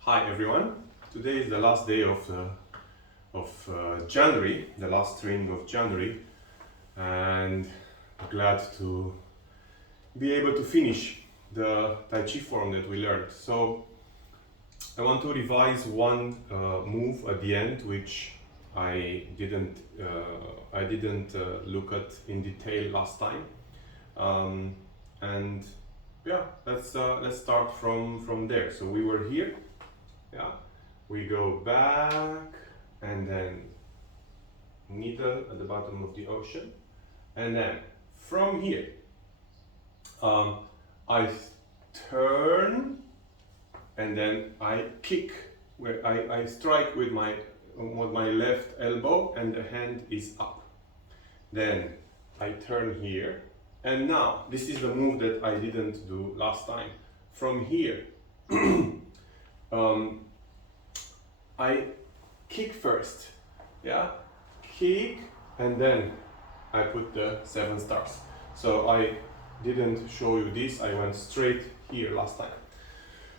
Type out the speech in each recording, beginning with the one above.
Hi everyone. Today is the last day of January, the last training of January, and glad to be able to finish the Tai Chi form that we learned. So I want to revise one move at the end, which I didn't look at in detail last time, and yeah, let's start from there. So we were here. Yeah, we go back and then needle at the bottom of the ocean, and then from here I turn and then I kick, where I strike with my left elbow and the hand is up. Then I turn here, and now this is the move that I didn't do last time. From here I kick first, yeah, kick, and then I put the 7 stars. So I didn't show you this, I went straight here last time.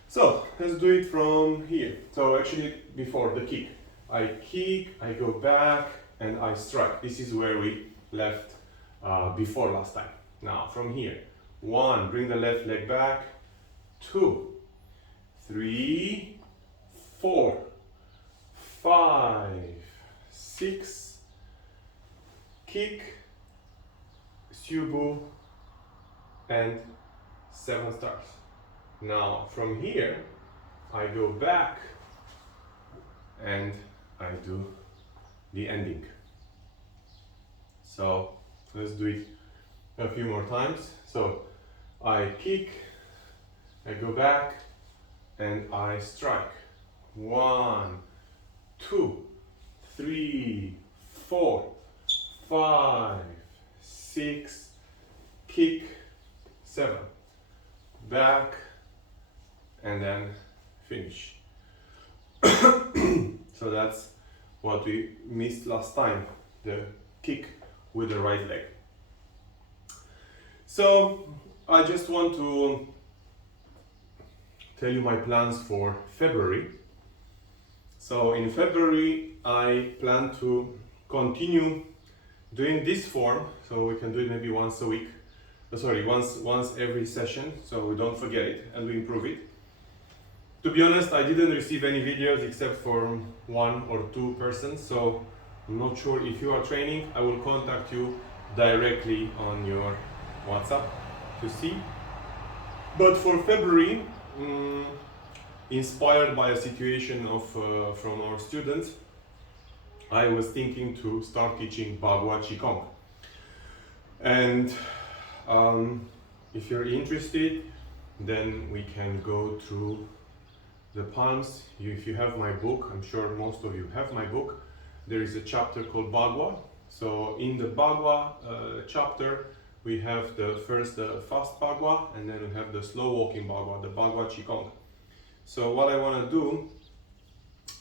So let's do it from here. So actually before the kick, I go back and I strike. This is where we left before last time. Now from here, 1, bring the left leg back, 2, 3, 4, 5, 6, kick, Subu, and 7 stars. Now from here I go back and I do the ending. So let's do it a few more times. So I kick, I go back, and I strike. 1, 2, 3, 4, 5, 6, kick, 7, back, and then finish. So that's what we missed last time, the kick with the right leg. So I just want to tell you my plans for February. So in February I plan to continue doing this form, so we can do it maybe once a week. Once every session, so we don't forget it and we improve it. To be honest, I didn't receive any videos except for 1 or 2 persons, so I'm not sure if you are training. I will contact you directly on your WhatsApp to see. But for February, inspired by a situation from our students, I was thinking to start teaching Bagua Qigong. And if you're interested, then we can go through the palms. If you have my book, I'm sure most of you have my book, there is a chapter called Bagua. So in the Bagua chapter, we have the fast Bagua, and then we have the slow walking Bagua, the Bagua Qigong. So what I want to do,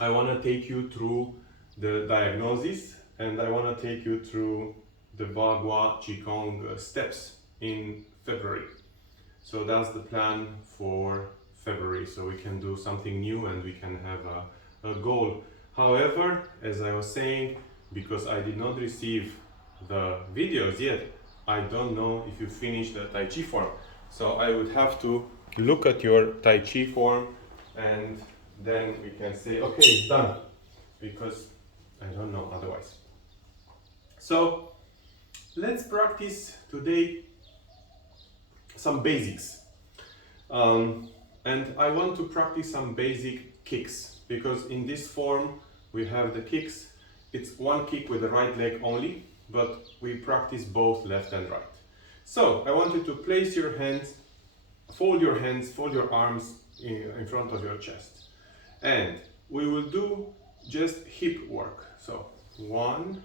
I want to take you through the diagnosis, and I want to take you through the Bagua Qigong steps in February. So that's the plan for February, so we can do something new and we can have a goal. However, as I was saying, because I did not receive the videos yet, I don't know if you finished the Tai Chi form. So I would have to look at your Tai Chi form and then we can say, okay, it's done, because I don't know otherwise. So let's practice today some basics. And I want to practice some basic kicks, because in this form we have the kicks. It's one kick with the right leg only, but we practice both left and right. So I want you to place your hands, fold your arms in front of your chest. And we will do just hip work. So 1,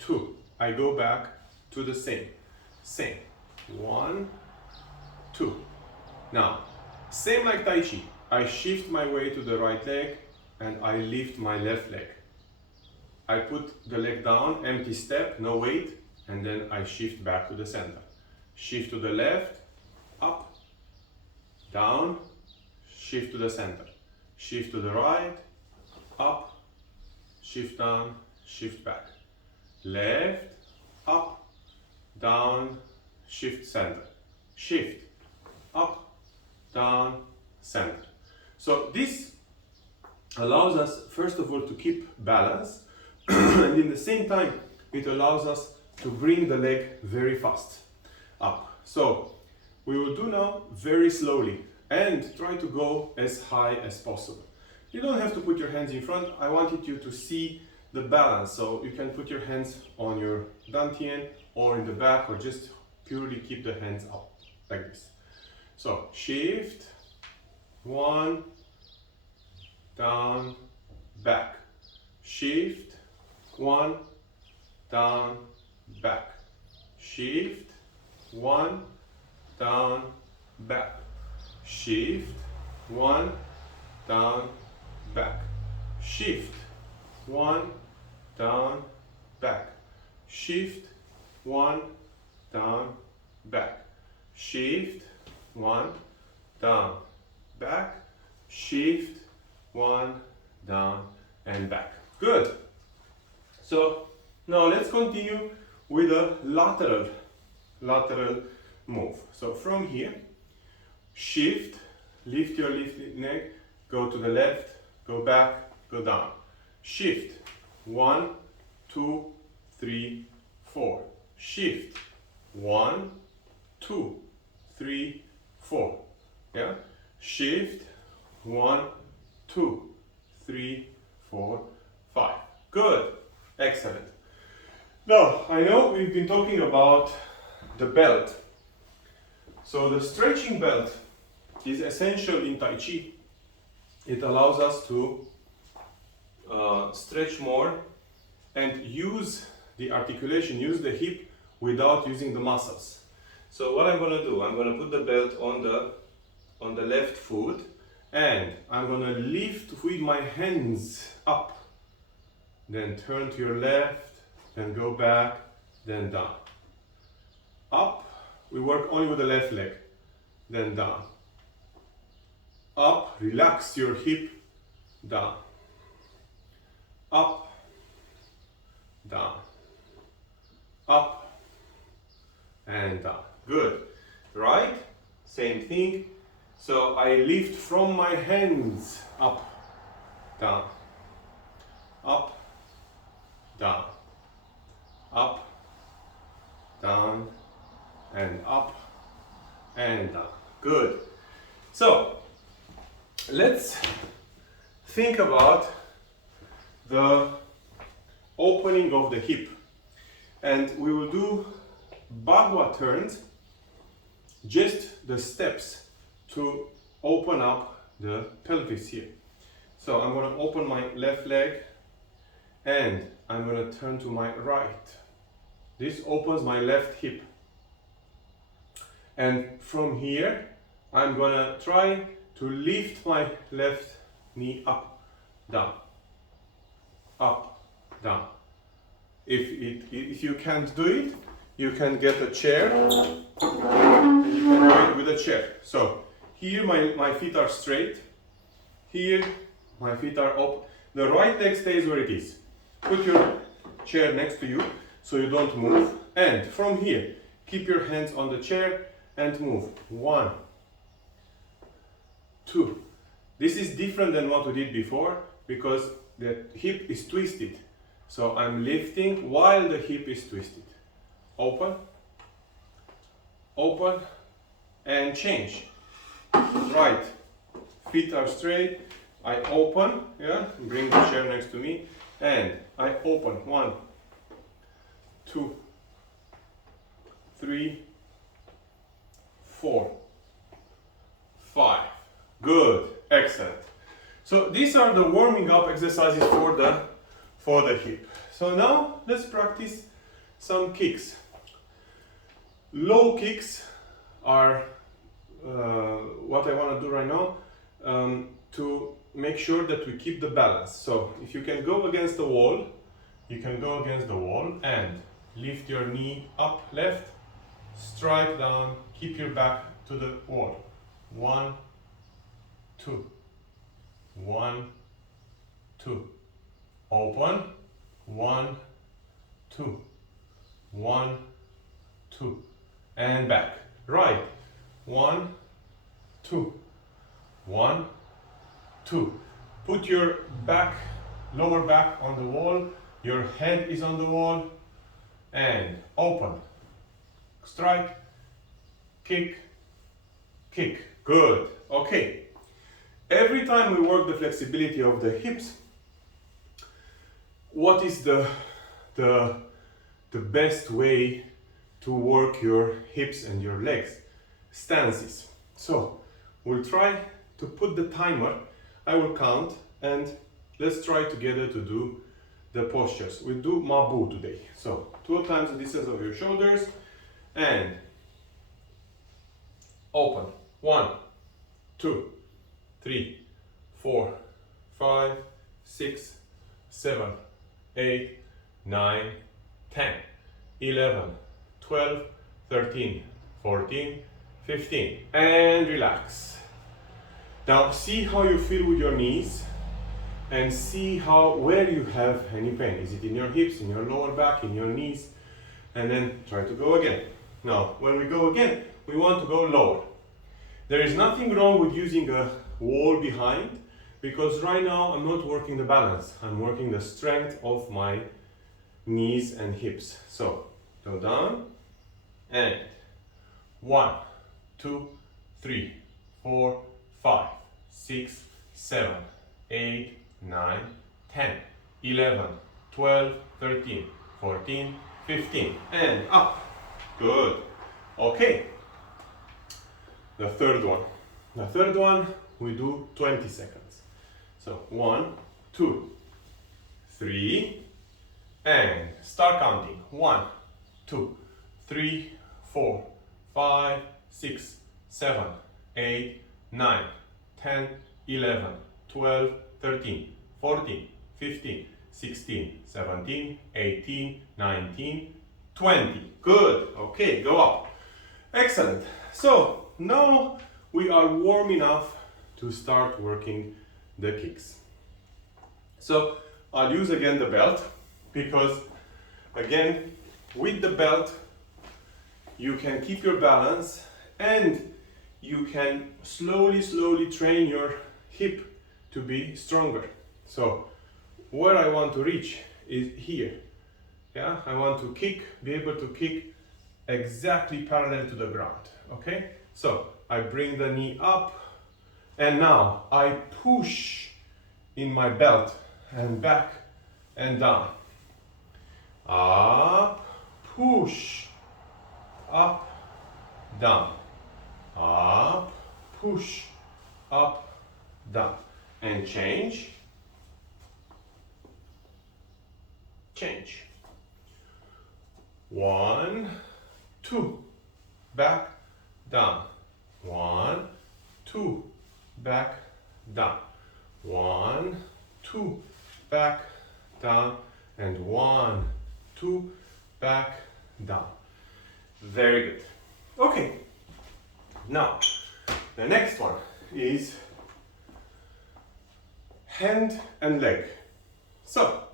2. I go back to the same. 1, 2. Now, same like Tai Chi. I shift my way to the right leg and I lift my left leg. I put the leg down, empty step, no weight, and then I shift back to the center. Shift to the left, up, down, shift to the center, shift to the right, up, shift down, shift back, left, up, down, shift center, shift, up, down, center. So this allows us, first of all, to keep balance, and in the same time, it allows us to bring the leg very fast up. So we will do now very slowly and try to go as high as possible. You don't have to put your hands in front. I wanted you to see the balance, so you can put your hands on your dantian or in the back, or just purely keep the hands up like this. So shift, one, down, back, shift, one, down, back, shift, one, down, back, shift, one, down, back, shift, one, down, back, shift, one, down, back, shift, one, down, back, shift, one, down, and back. Good. So now let's continue with a lateral move. So from here, shift, lift your leg, go to the left, go back, go down. Shift, 1, 2, 3, 4. Shift, 1, 2, 3, 4. Yeah? Shift, 1, 2, 3, 4, 5. Good. Excellent. Now, I know we've been talking about the belt. So the stretching belt is essential in Tai Chi. It allows us to stretch more and use the articulation, use the hip without using the muscles. So what I'm going to do, I'm going to put the belt on the left foot, and I'm going to lift with my hands up, then turn to your left, then go back, then down. Up, we work only with the left leg, then down. Up, relax your hip, down. Up, down. Up, and down. Good. Right? Same thing. So I lift from my hands, up, down. Up, down. Up, down, and up, and down. Good. So let's think about the opening of the hip, and we will do bagua turns, just the steps to open up the pelvis here. So I'm going to open my left leg and I'm going to turn to my right. This opens my left hip, and from here I'm going to try to lift my left knee up, down, up, down. If you can't do it, you can get a chair and you can do it with a chair. So here my feet are straight, here my feet are up, the right leg stays where it is. Put your chair next to you so you don't move, and from here keep your hands on the chair and move. 1, 2. This is different than what we did before because the hip is twisted. So I'm lifting while the hip is twisted. Open, open, and change. Right, feet are straight. I open, yeah, bring the chair next to me, and I open. 1, 2, 3, 4, 5. Good, excellent. So these are the warming up exercises for the hip. So now let's practice some kicks. Low kicks are what I want to do right now to make sure that we keep the balance. So if you can go against the wall, you can go against the wall and lift your knee up left, strike down, keep your back to the wall. 1, 2, 1, 2. Open, 1, 2, 1, 2, and back. Right, 1, 2, 1, 2. Put your back, lower back on the wall, your head is on the wall, and open, strike, kick, kick. Good. Okay. Every time we work the flexibility of the hips, what is the best way to work your hips and your legs? Stances. So we'll try to put the timer. I will count and let's try together to do the postures. We'll do Mabu today. So 2 times the distance of your shoulders and open. 1, 2, 3, 4, 5, 6, 7, 8, 9, 10, 11, 12, 13, 14, 15, and relax. Now see how you feel with your knees and see where you have any pain. Is it in your hips, in your lower back, in your knees? And then try to go again. Now, when we go again, we want to go lower. There is nothing wrong with using a wall behind, because right now I'm not working the balance. I'm working the strength of my knees and hips. So, go down and 1, 2, 3, 4, 5, 6, 7, 8, 9, 10, 11, 12, 13, 14, 15, and up. Good. Okay. The third one. The third one, we do 20 seconds. So 1, 2, 3, and start counting. 1, 2, 3, 4, 5, 6, 7, 8, 9, 10, 11, 12, 13, 14, 15, 16, 17, 18, 19, 20. Good. Okay, go up. Excellent. So now we are warm enough to start working the kicks. So I'll use again the belt, because again with the belt you can keep your balance and you can slowly train your hip to be stronger. So where I want to reach is here. Yeah, I want to kick, be able to kick exactly parallel to the ground. Okay, so I bring the knee up and now I push in my belt and back and down. Up, push, up, down, up, push, up, down, and change, change. 1, 2, back, down. 1, 2, back, down. 1, 2, back, down, and 1, 2, back, down. Very good. Okay. Now, the next one is hand and leg. So,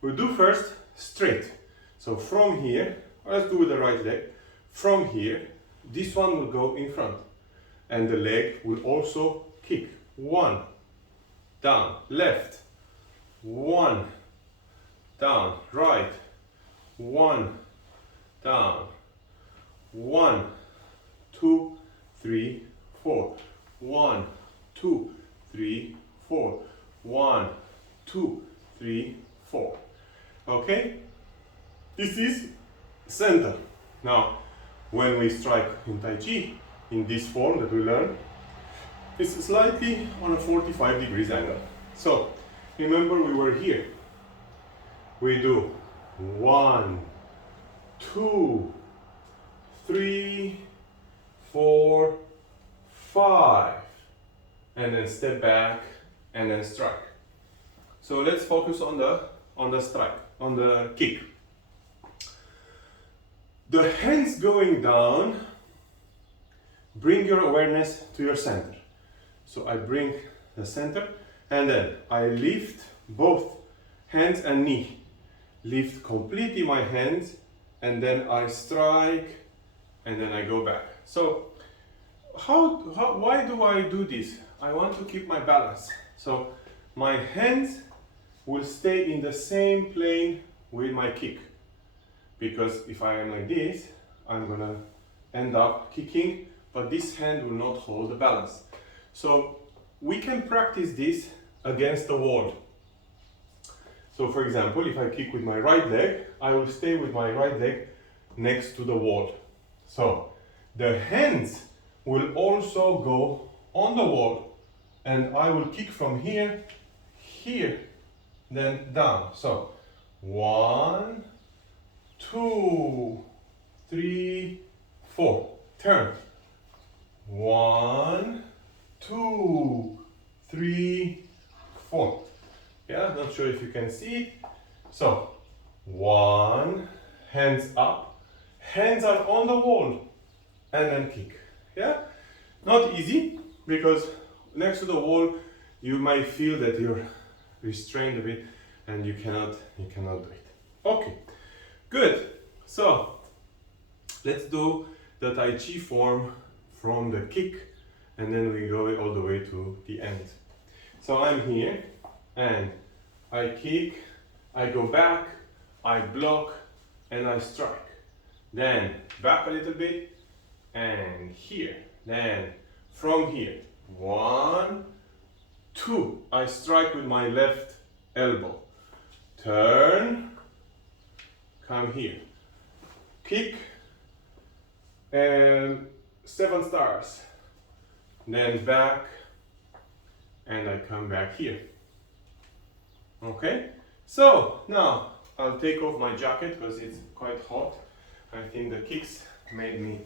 we'll do first straight. So from here, let's do with the right leg. From here, this one will go in front. And the leg will also kick. 1, down, left. 1, down, right. 1, down. 1, 2, 3, 4. 1, 2, 3, 4. 1, 2, 3, 4. Okay? This is center. Now, when we strike in Tai Chi, in this form that we learn, it's slightly on a 45 degrees angle. So, remember we were here. We do 1, 2, 3, 4, 5, and then step back and then strike. So let's focus on the strike, on the kick. The hands going down bring your awareness to your center. So I bring the center and then I lift both hands and knee. Lift completely my hands and then I strike and then I go back. So why do I do this? I want to keep my balance. So my hands will stay in the same plane with my kick. Because if I am like this, I'm gonna end up kicking, but this hand will not hold the balance. So we can practice this against the wall. So for example, if I kick with my right leg, I will stay with my right leg next to the wall. So the hands will also go on the wall and I will kick from here, here, then down. So 1, 2, 3, 4. Turn. 1, 2, 3, 4. Yeah, not sure if you can see it. So 1, hands up, hands are on the wall, and then kick. Yeah, not easy because next to the wall you might feel that you're restrained a bit and you cannot do it. Okay, good. So let's do the Tai Chi form from the kick and then we go all the way to the end. So I'm here and I kick, I go back, I block and I strike. Then back a little bit and here. Then from here, 1, 2, I strike with my left elbow. Turn, come here. Kick and 7 stars. Then back and I come back here. Okay, so now I'll take off my jacket because it's quite hot. I think the kicks made me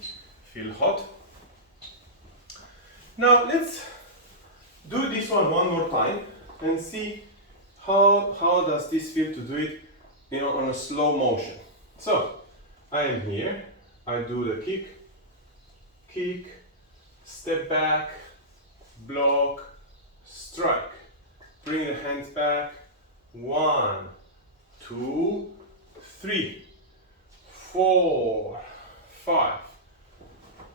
feel hot. Now let's do this one more time and see how does this feel to do it, on a slow motion. So I am here, I do the kick, step back, block, strike, bring the hands back, 1, 2, 3, 4, 5,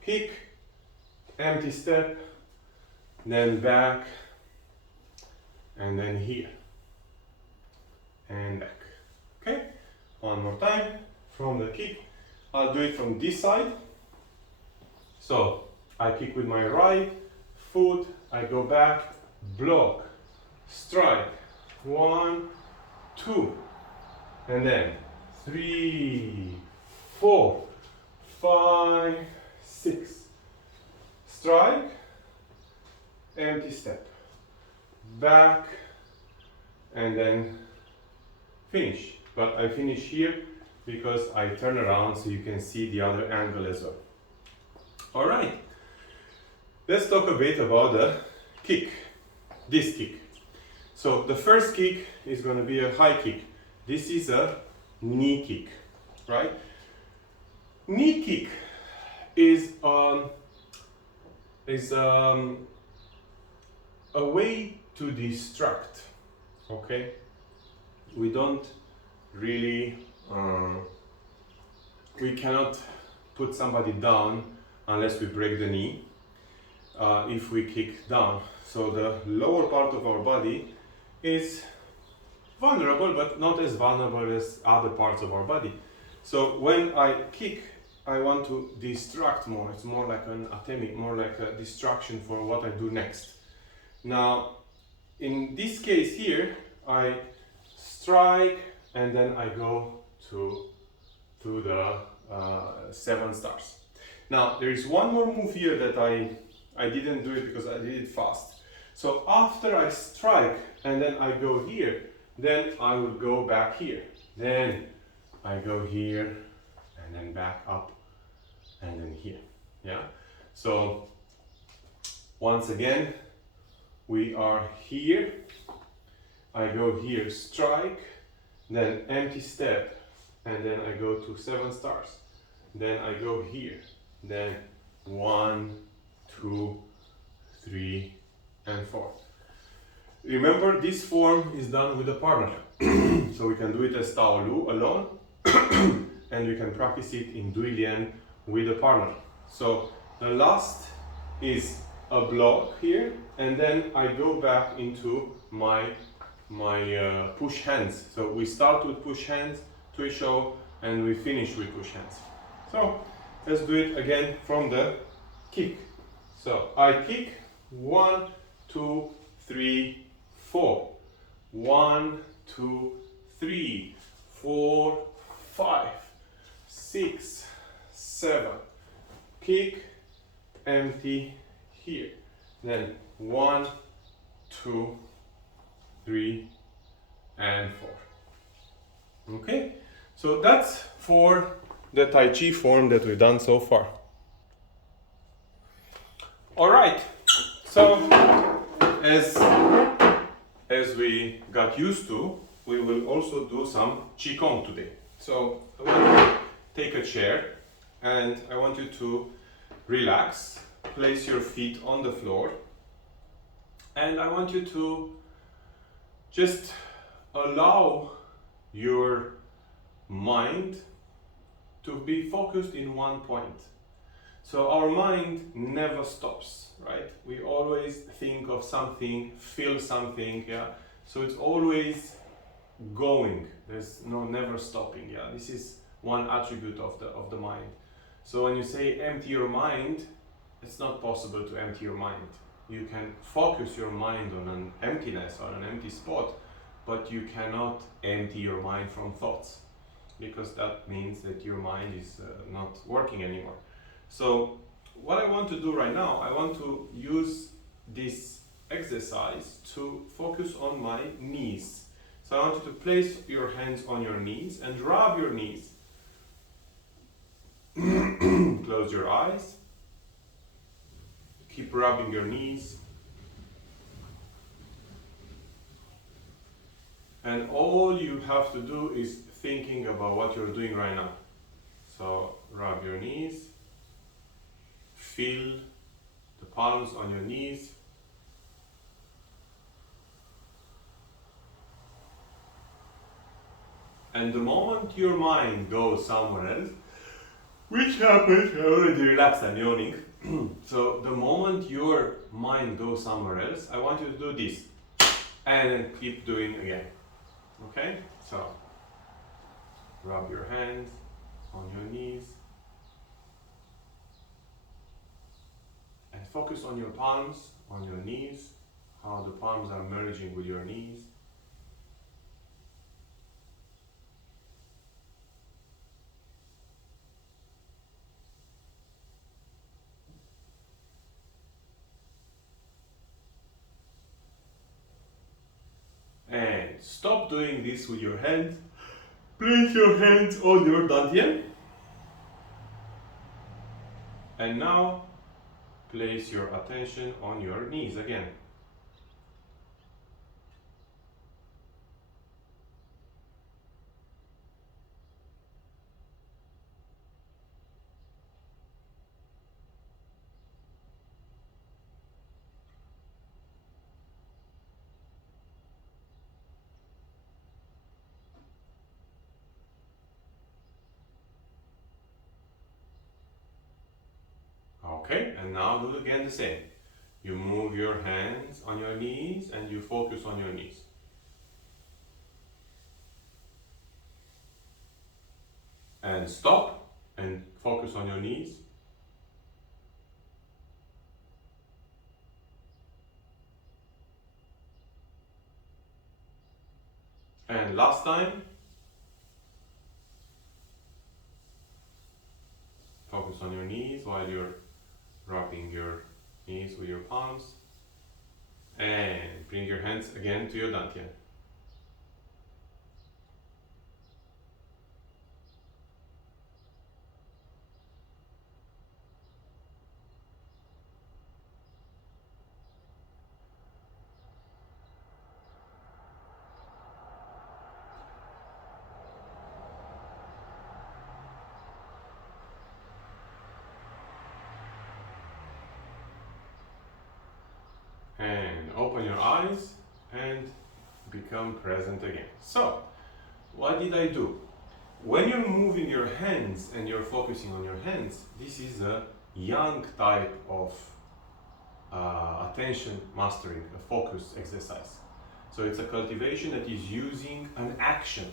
kick, empty step, then back, and then here, and back. Okay, one more time from the kick. I'll do it from this side. So I kick with my right foot, I go back, block, strike, 1, 2, and then 3, 4, 5, 6, strike, empty step, back, and then finish. But I finish here because I turn around so you can see the other angle as well. All right, let's talk a bit about the kick, this kick. So the first kick is going to be a high kick. This is a knee kick, right? Knee kick is a way to distract. Okay, we don't really we cannot put somebody down unless we break the knee if we kick down. So the lower part of our body is vulnerable, but not as vulnerable as other parts of our body. So when I kick, I want to distract more. It's more like an atemi, more like a distraction for what I do next. Now, in this case here, I strike and then I go to the 7 stars. Now, there is one more move here that I didn't do it because I did it fast. So after I strike and then I go here, then I will go back here. Then I go here and then back up and then here. Yeah. So once again, we are here. I go here, strike, then empty step, and then I go to 7 stars. Then I go here. Then 1, 2, 3, and 4. Remember, this form is done with a partner. So we can do it as Tao Lu alone, and we can practice it in Dui Lian with a partner. So the last is a block here, and then I go back into my push hands. So we start with push hands, Tui Shou, and we finish with push hands. So let's do it again from the kick. So I kick 1, 2, 3, 4. 1, 2, 3, 4, 5, 6, 7. Kick, empty here. Then 1, 2, 3, and 4. Okay, so that's for the Tai Chi form that we've done so far. All right, so as we got used to, we will also do some Qigong today. So I want you to take a chair and I want you to relax, place your feet on the floor, and I want you to just allow your mind to be focused in one point. So our mind never stops, right? We always think of something, feel something, yeah? So it's always going. There's never stopping, yeah? This is one attribute of the mind. So when you say empty your mind, it's not possible to empty your mind. You can focus your mind on an emptiness, on an empty spot, but you cannot empty your mind from thoughts, because that means that your mind is not working anymore. So what I want to do right now, I want to use this exercise to focus on my knees. So I want you to place your hands on your knees and rub your knees. Close your eyes. Keep rubbing your knees. And all you have to do is thinking about what you're doing right now. So rub your knees. Feel the palms on your knees. And the moment your mind goes somewhere else, which happens, I already relaxed, I'm yawning. So the moment your mind goes somewhere else, I want you to do this. And then keep doing again. Okay? So, rub your hands on your knees. And focus on your palms, on your knees, how the palms are merging with your knees. And stop doing this with your hands. Place your hands on your dantian. And now, place your attention on your knees again. Okay, and now do again the same. You move your hands on your knees and you focus on your knees. And stop and focus on your knees. And last time, focus on your knees while you're rubbing your knees with your palms. And bring your hands again to your dantian. eyes and become present again. So, what did I do? When you're moving your hands and you're focusing on your hands, this is a yang type of attention mastering, a focus exercise. So it's a cultivation that is using an action.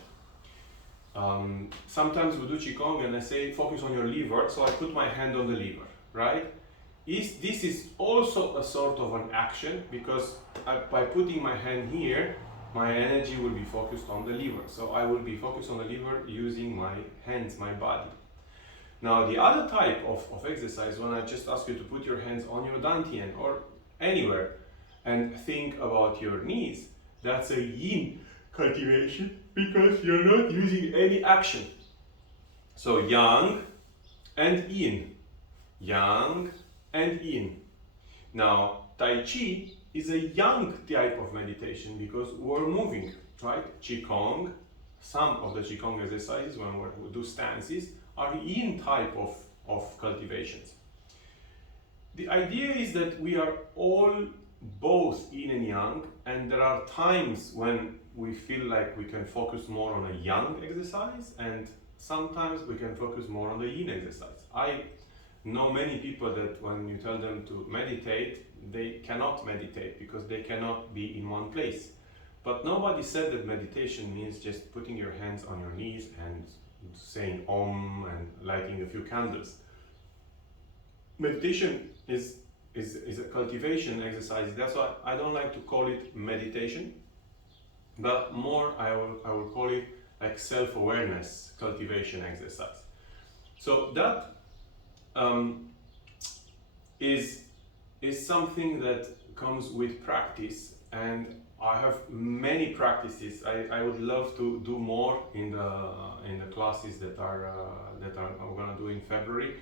Sometimes we do Qigong and I say focus on your liver, so I put my hand on the liver, right? This is also a sort of an action, because by putting my hand here, my energy will be focused on the liver. So I will be focused on the liver using my hands, my body. Now the other type of exercise, when I just ask you to put your hands on your dantian or anywhere and think about your knees, that's a yin cultivation, because you're not using any action. So yang and yin, yang and yin. Now Tai Chi is a yang type of meditation because we're moving, right? Qigong, some of the Qigong exercises when we do stances are yin type of cultivations. The idea is that we are all both yin and yang, and there are times when we feel like we can focus more on a yang exercise, and sometimes we can focus more on the yin exercise. I know many people that when you tell them to meditate, they cannot meditate because they cannot be in one place. But nobody said that meditation means just putting your hands on your knees and saying Om and lighting a few candles. Meditation is a cultivation exercise. That's why I don't like to call it meditation, but more I will call it like self-awareness cultivation exercise. So that is something that comes with practice, and I have many practices. I would love to do more in the classes that I'm gonna do in February.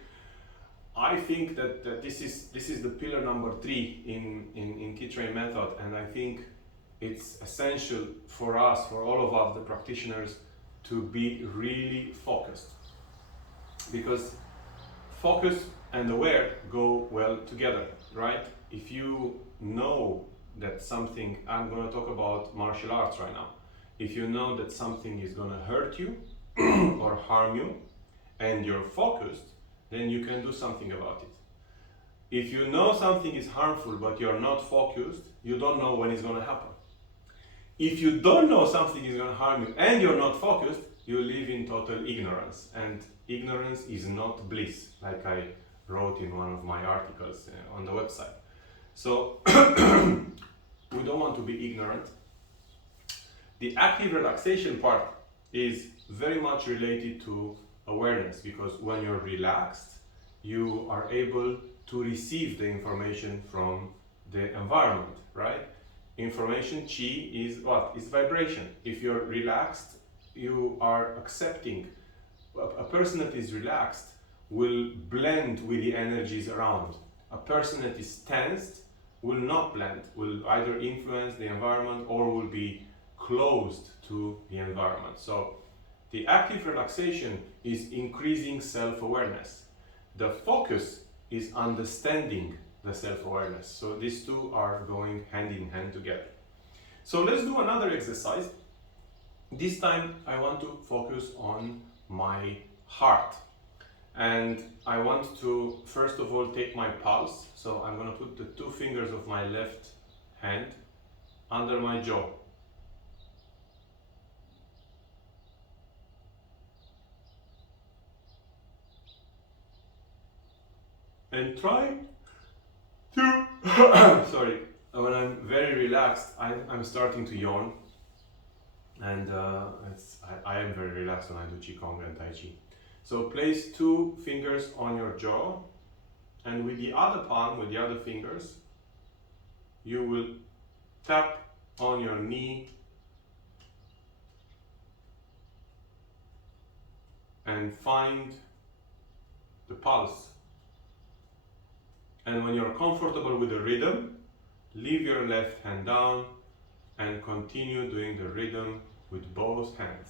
I think that this is the pillar number 3 in kitrain method, and I think it's essential for us, for all of us, the practitioners, to be really focused, because focus and aware go well together, right? If you know that something, I'm going to talk about martial arts right now. If you know that something is going to hurt you or harm you and you're focused, then you can do something about it. If you know something is harmful but you're not focused, you don't know when it's going to happen. If you don't know something is going to harm you and you're not focused, you live in total ignorance, and ignorance is not bliss, like I wrote in one of my articles on the website. So we don't want to be ignorant. The active relaxation part is very much related to awareness, because when you're relaxed, you are able to receive the information from the environment, right? Information, chi, is what? Is vibration. If you're relaxed, you are accepting. A person that is relaxed will blend with the energies around. A person that is tensed will not blend, will either influence the environment or will be closed to the environment. So the active relaxation is increasing self-awareness. The focus is understanding the self-awareness. So these two are going hand in hand together. So let's do another exercise. This time I want to focus on my heart. And I want to first of all take my pulse. So I'm going to put the 2 fingers of my left hand under my jaw. And try to, sorry, when I'm very relaxed, I'm starting to yawn. And I am very relaxed when I do Qigong and Tai Chi. So place 2 fingers on your jaw, and with the other palm, with the other fingers, you will tap on your knee and find the pulse. And when you're comfortable with the rhythm, leave your left hand down and continue doing the rhythm with both hands.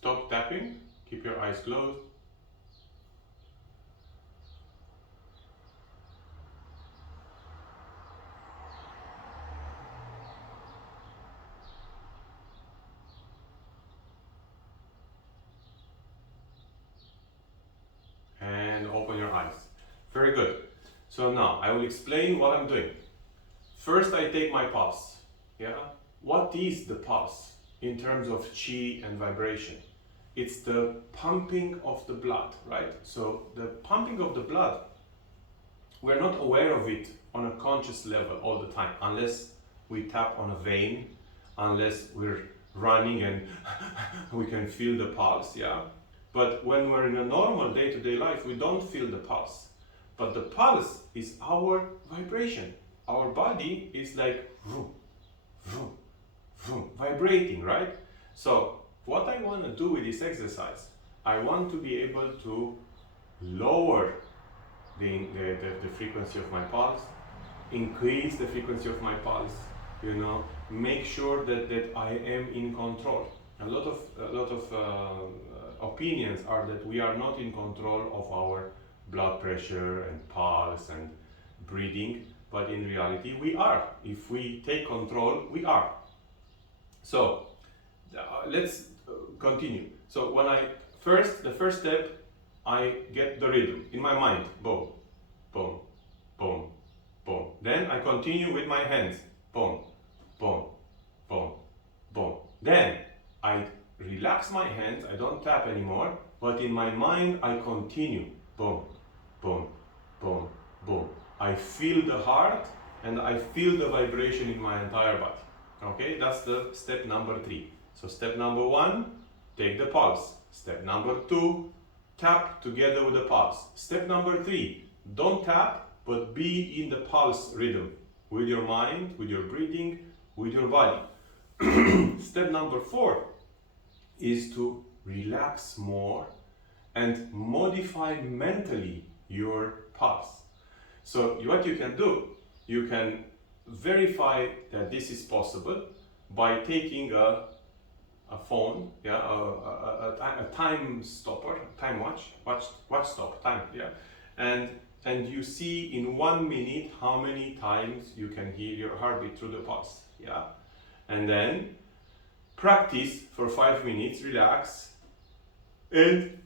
Stop tapping, keep your eyes closed. And open your eyes. Very good. So now I will explain what I'm doing. First I take my pulse. Yeah? What is the pulse in terms of chi and vibration? It's the pumping of the blood, right? So the pumping of the blood, we're not aware of it on a conscious level all the time, unless we tap on a vein, unless we're running and we can feel the pulse, yeah? But when we're in a normal day-to-day life, we don't feel the pulse. But the pulse is our vibration. Our body is like vroom, vroom, vroom, vibrating, right? So what I want to do with this exercise, I want to be able to lower the frequency of my pulse, increase the frequency of my pulse, you know, make sure that I am in control. A lot of opinions are that we are not in control of our blood pressure and pulse and breathing, but in reality we are. If we take control, we are. So let's continue. So when the first step, I get the rhythm in my mind. Boom, boom, boom, boom. Then I continue with my hands. Boom, boom, boom, boom. Then I relax my hands. I don't tap anymore. But in my mind, I continue. Boom, boom, boom, boom. I feel the heart and I feel the vibration in my entire body. Okay, that's the step number 3. So step number 1, take the pulse. Step number 2, tap together with the pulse. Step number 3, don't tap, but be in the pulse rhythm with your mind, with your breathing, with your body. Step number 4 is to relax more and modify mentally your pulse. So what you can do, you can verify that this is possible by taking a phone, yeah, a time stopper, time watch stop, time, yeah, and you see in 1 minute how many times you can hear your heartbeat through the pulse, yeah, and then practice for 5 minutes, relax, and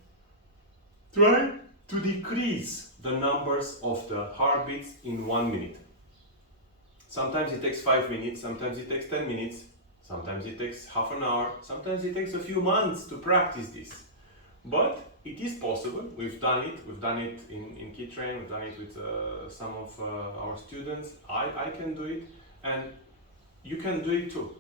try to decrease the numbers of the heartbeats in 1 minute. Sometimes it takes 5 minutes, sometimes it takes 10 minutes, sometimes it takes half an hour, sometimes it takes a few months to practice this. But it is possible. We've done it in kitrain, we've done it with some of our students. I can do it, and you can do it too.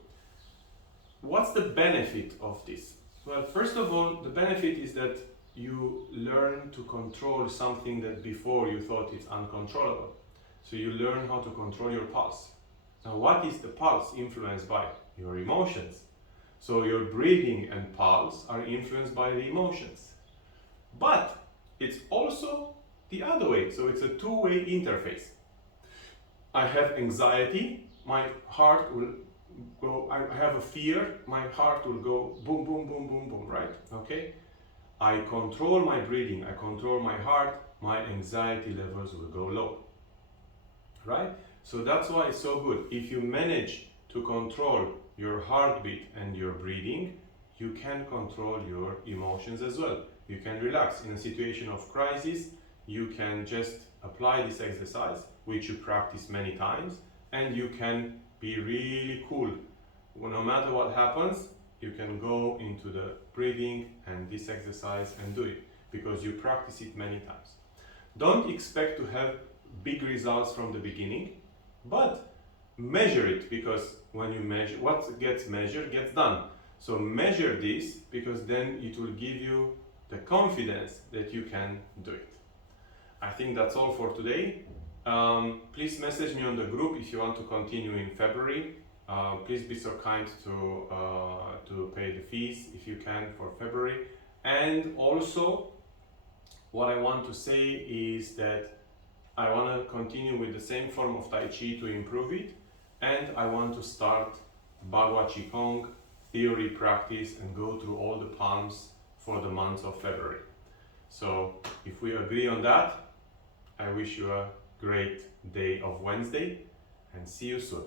What's the benefit of this? Well, first of all, the benefit is that you learn to control something that before you thought is uncontrollable. So you learn how to control your pulse. Now, what is the pulse influenced by? Your emotions. So your breathing and pulse are influenced by the emotions. But it's also the other way. So it's a two-way interface. I have anxiety, my heart will go, I have a fear, my heart will go boom, boom, boom, boom, boom, right? Okay? I control my breathing, I control my heart, my anxiety levels will go low. Right? So that's why it's so good. If you manage to control your heartbeat and your breathing, you can control your emotions as well. You can relax. In a situation of crisis, you can just apply this exercise, which you practice many times, and you can be really cool. Well, no matter what happens, you can go into the breathing and this exercise and do it because you practice it many times. Don't expect to have big results from the beginning, but measure it, because when you measure, what gets measured gets done. So measure this, because then it will give you the confidence that you can do it. I think that's all for today. Please message me on the group if you want to continue in February. Please be so kind to pay the fees if you can for February. And also, what I want to say is that I want to continue with the same form of Tai Chi to improve it, and I want to start Bagua Qigong theory, practice, and go through all the palms for the month of February. So if we agree on that, I wish you a great day of Wednesday and see you soon.